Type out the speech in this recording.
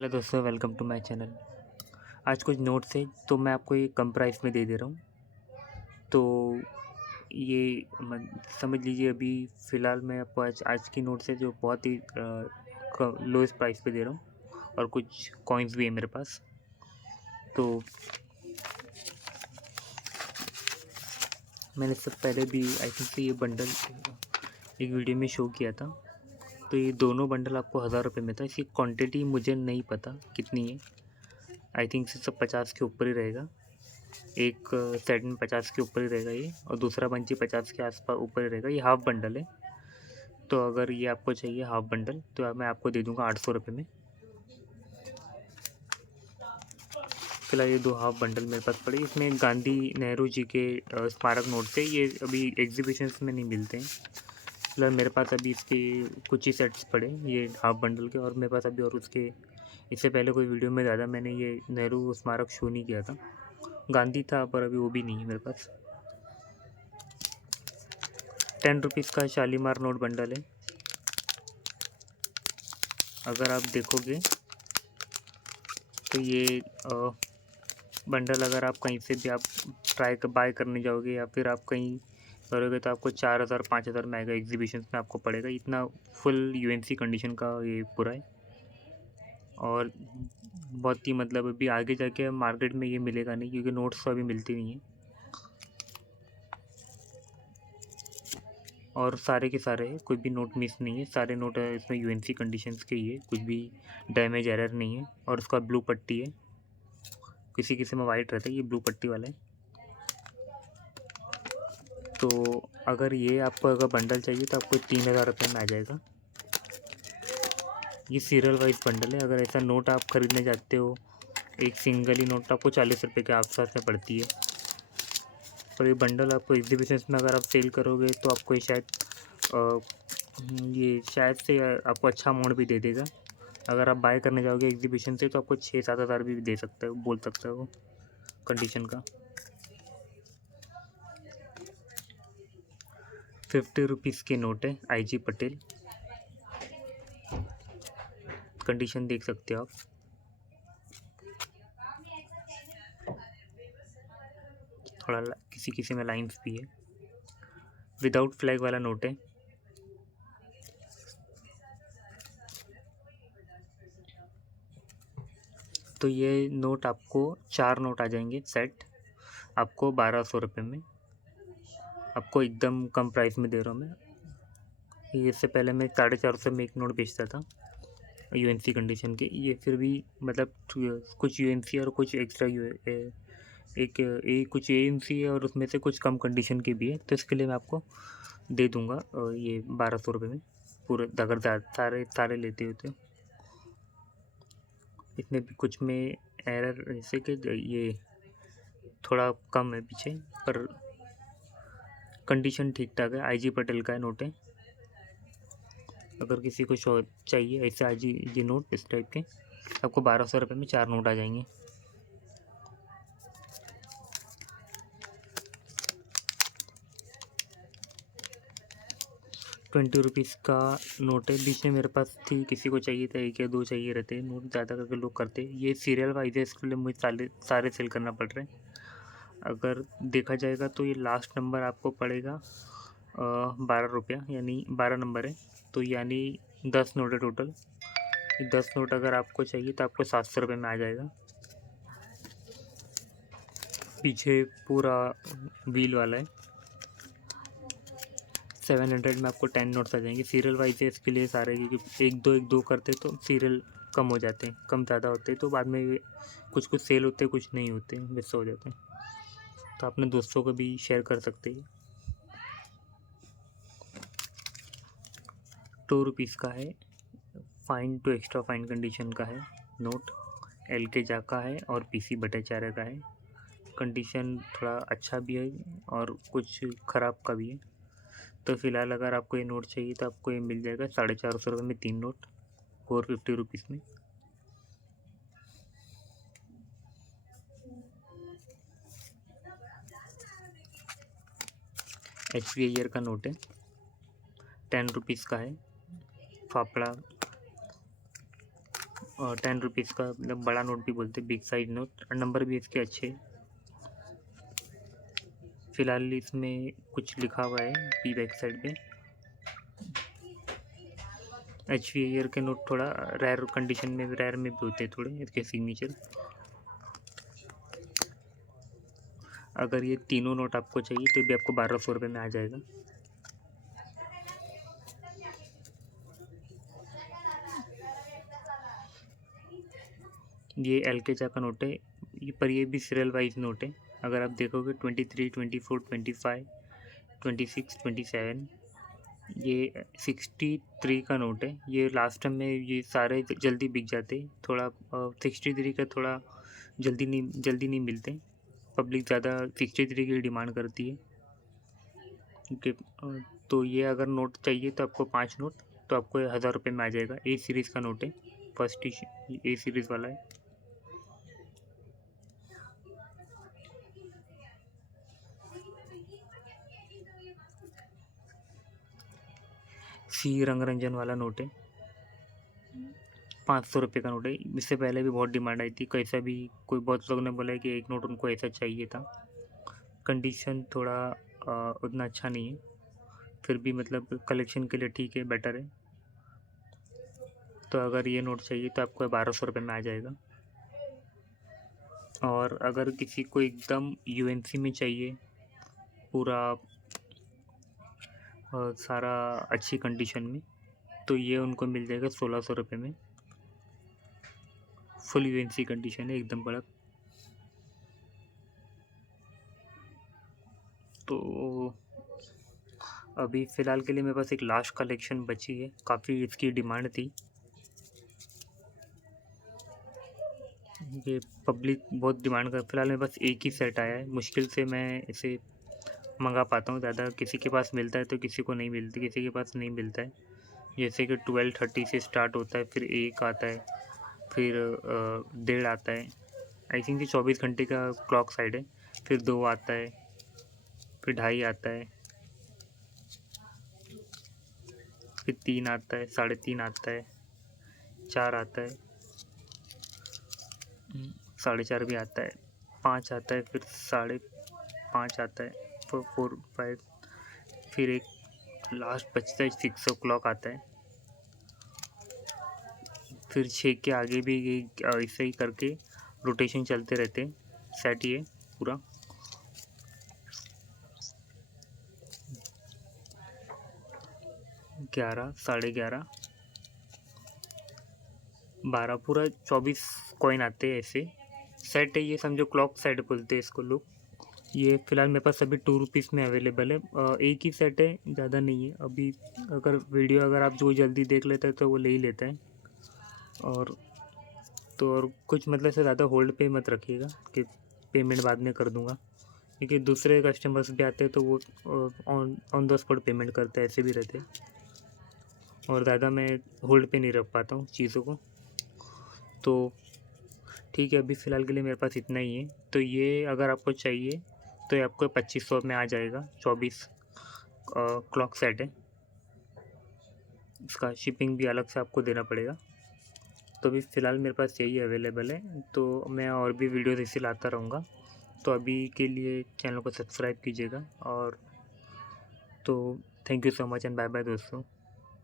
Hello दोस्तों, welcome to my channel. आज कुछ नोट्स है तो मैं आपको ये कम प्राइस में दे दे रहा हूँ। तो ये समझ लीजिए, अभी फ़िलहाल मैं आपको आज आज की नोट्स है जो बहुत ही लोएस्ट प्राइस पे दे रहा हूँ, और कुछ कॉइन्स भी है मेरे पास। तो मैंने इससे पहले भी आई थिंक से ये बंडल एक वीडियो में शो किया था। तो ये दोनों बंडल आपको 1000 रुपये में था। इसकी क्वांटिटी मुझे नहीं पता कितनी है, आई थिंक से सब 50 के ऊपर ही रहेगा। एक सेट में 50 के ऊपर ही रहेगा ये, और दूसरा बंची 50 के आसपास ऊपर ही रहेगा। ये हाफ़ बंडल है। तो अगर ये आपको चाहिए हाफ़ बंडल तो मैं आपको दे दूँगा 800 रुपये में। फिलहाल ये 2 हाफ़ बंडल मेरे पास पड़े। इसमें गांधी नेहरू जी के स्मारक नोट थे। ये अभी एग्जीबिशंस में नहीं मिलते हैं। फिलहाल मेरे पास अभी इसके कुछ ही सेट्स पड़े ये हाफ़ बंडल के, और मेरे पास अभी और उसके इससे पहले कोई वीडियो में ज़्यादा मैंने ये नेहरू स्मारक शो नहीं किया था। गांधी था पर अभी वो भी नहीं है मेरे पास। 10 रुपीज़ का शालीमार नोट बंडल है। अगर आप देखोगे तो ये बंडल अगर आप कहीं से भी आप बाय करने जाओगे या फिर आप कहीं करोगे तो आपको 4000 5000 में आएगा। एग्जीबिशन में आपको पड़ेगा इतना। फुल यूएनसी कंडीशन का ये पूरा है, और बहुत ही मतलब अभी आगे जाके मार्केट में ये मिलेगा नहीं, क्योंकि नोट्स तो अभी मिलती नहीं है। और सारे के सारे कोई भी नोट मिस नहीं है। सारे नोट इसमें यूएनसी कंडीशंस के ही है, कुछ भी डैमेज एरर नहीं है। और उसका ब्लू पट्टी है, किसी किसी में वाइट रहता है, ये ब्लू पट्टी वाला है। तो अगर ये आपको अगर बंडल चाहिए तो आपको 3000 रुपये में आ जाएगा। ये सीरियल वाइज बंडल है। अगर ऐसा नोट आप ख़रीदने जाते हो, एक सिंगल ही नोट आपको 40 रुपये के आसपास में पड़ती है। पर ये बंडल आपको एग्जीबिशन में अगर आप सेल करोगे तो आपको ये शायद से आपको अच्छा अमाउंट भी दे देगा। अगर आप बाय करने जाओगे एग्जीबिशन से तो आपको 6-7 हज़ार भी दे सकते हो, बोल सकते हो कंडीशन का। 50 रुपीज़ के नोट है, IG पटेल। कंडीशन देख सकते हो आप। थोड़ा किसी किसी में लाइंस भी है। विदाउट फ्लैग वाला नोट है। तो ये नोट आपको 4 नोट आ जाएंगे सेट, आपको 1200 रुपये में। आपको एकदम कम प्राइस में दे रहा हूँ मैं। ये इससे पहले मैं 450 में एक नोट बेचता था यूएनसी कंडीशन के। ये फिर भी मतलब कुछ यूएनसी और कुछ एक्स्ट्रा कुछ एएनसी है, और उसमें से कुछ कम कंडीशन के भी है। तो इसके लिए मैं आपको दे दूँगा ये 1200 रुपये में पूरे, अगर सारे सारे लेते हो तो। इसमें भी कुछ में एरर जैसे कि ये थोड़ा कम है पीछे, पर कंडीशन ठीक ठाक है। IG पटेल का नोट है। अगर किसी को चाहिए ऐसे IG ये नोट इस टाइप के, आपको 1200 रुपये में 4 नोट आ जाएंगे। 20 रुपीज़ का नोट है। बीच में मेरे पास थी, किसी को चाहिए था, 1 या 2 चाहिए रहते नोट, ज़्यादा करके लोग करते। ये सीरियल वाइज है, इसके लिए मुझे सारे सेल करना पड़ रहे हैं। अगर देखा जाएगा तो ये लास्ट नंबर आपको पड़ेगा 12 रुपया, यानी 12 नंबर है। तो यानी 10 नोट है टोटल। 10 नोट अगर आपको चाहिए तो आपको 700 रुपये में आ जाएगा। पीछे पूरा व्हील वाला है। 700 में आपको 10 नोट्स आ जाएंगे। सीरियल वाइज है इसके लिए सारे, क्योंकि एक दो करते तो सीरियल कम हो जाते हैं, कम ज़्यादा होते हैं, तो बाद में कुछ सेल होते हैं, कुछ नहीं होते, मिस हो जाते हैं। तो अपने दोस्तों को भी शेयर कर सकते हैं। 2 रुपीज़ का है, fine to extra fine condition का है नोट। LK जा का है और PC भट्टाचार्य का है। कंडीशन थोड़ा अच्छा भी है और कुछ ख़राब का भी है। तो फ़िलहाल अगर आपको ये नोट चाहिए तो आपको ये मिल जाएगा 450 में 3 नोट, 450 रुपीज़ में। HP ईयर का नोट है, 10 रुपीज़ का है। फाफड़ा ₹10 का, मतलब बड़ा नोट भी बोलते हैं, बिग साइज नोट, और नंबर भी इसके अच्छे। फ़िलहाल इसमें कुछ लिखा हुआ है पी बैक साइड पे। एचवी ईयर के नोट थोड़ा रेयर कंडीशन में, रेयर में भी होते हैं थोड़े इसके सिग्नेचर। अगर ये तीनों नोट आपको चाहिए तो भी आपको 1200 में आ जाएगा। ये एलकेचा का नोट है, पर ये भी सीरियल वाइज नोट है। अगर आप देखोगे 23, 24, 25, 26, 27, ये 63 का नोट है। ये लास्ट टाइम में ये सारे जल्दी बिक जाते, थोड़ा 63 का थोड़ा जल्दी नहीं मिलते। पब्लिक ज़्यादा 63 की डिमांड करती है, क्योंकि तो ये अगर नोट चाहिए तो आपको 5 नोट, तो आपको 1000 में आ जाएगा। ए सीरीज़ का नोट है, फर्स्ट ए सीरीज़ वाला है। सी रंगरंजन वाला नोट है, 500 का नोट है। इससे पहले भी बहुत डिमांड आई थी, कैसा भी कोई बहुत लोगों ने बोला है कि एक नोट उनको ऐसा चाहिए था। कंडीशन थोड़ा उतना अच्छा नहीं है, फिर भी मतलब कलेक्शन के लिए ठीक है, बेटर है। तो अगर ये नोट चाहिए तो आपको 1200 में आ जाएगा। और अगर किसी को एकदम यूएनसी में चाहिए पूरा सारा अच्छी कंडीशन में, तो ये उनको मिल जाएगा 1600 में। फुल यूएनसी कंडीशन है, एकदम बड़ा। तो अभी फ़िलहाल के लिए मेरे पास एक लास्ट कलेक्शन बची है, काफ़ी इसकी डिमांड थी। ये पब्लिक बहुत डिमांड कर, फ़िलहाल मेरे पास एक ही सेट आया है, मुश्किल से मैं इसे मंगा पाता हूँ। ज़्यादा किसी के पास मिलता है तो किसी को नहीं मिलती, किसी के पास नहीं मिलता है। जैसे कि 12:30 से स्टार्ट होता है, फिर 1 आता है, फिर 1:30 आता है। आई थिंक ये 24 घंटे का क्लॉक साइड है। फिर 2 आता है, फिर 2:30 आता है, फिर 3 आता है, 3:30 आता है, 4 आता है, 4:30 भी आता है, 5 आता है, फिर 5:30 आता है, 4, 5, फिर एक लास्ट बचता है 6 o'clock आता है। फिर 6 के आगे भी ऐसे ही करके रोटेशन चलते रहते हैं। सेट ये पूरा 11, 11:30, 12, पूरा 24 कॉइन आते हैं ऐसे। सेट है ये, समझो क्लॉक सेट बोलते हैं इसको लोग। ये फ़िलहाल मेरे पास अभी ₹2 में अवेलेबल है। एक ही सेट है, ज़्यादा नहीं है अभी। अगर आप जो जल्दी देख लेते हैं तो वो ले ही लेते हैं। और तो और कुछ मतलब से ज़्यादा होल्ड पे मत रखिएगा कि पेमेंट बाद में कर दूँगा, क्योंकि दूसरे कस्टमर्स भी आते हैं तो वो ऑन द स्पॉट पेमेंट करते हैं, ऐसे भी रहते हैं। और ज़्यादा मैं होल्ड पे नहीं रख पाता हूँ चीज़ों को। तो ठीक है, अभी फ़िलहाल के लिए मेरे पास इतना ही है। तो ये अगर आपको चाहिए तो ये आपको 2500 में आ जाएगा। 24 क्लॉक सेट है, इसका शिपिंग भी अलग से आपको देना पड़ेगा। तो अभी फ़िलहाल मेरे पास यही अवेलेबल है, तो मैं और भी वीडियोज़ इसे लाता रहूँगा। तो अभी के लिए चैनल को सब्सक्राइब कीजिएगा। और तो thank you so much and bye bye दोस्तों।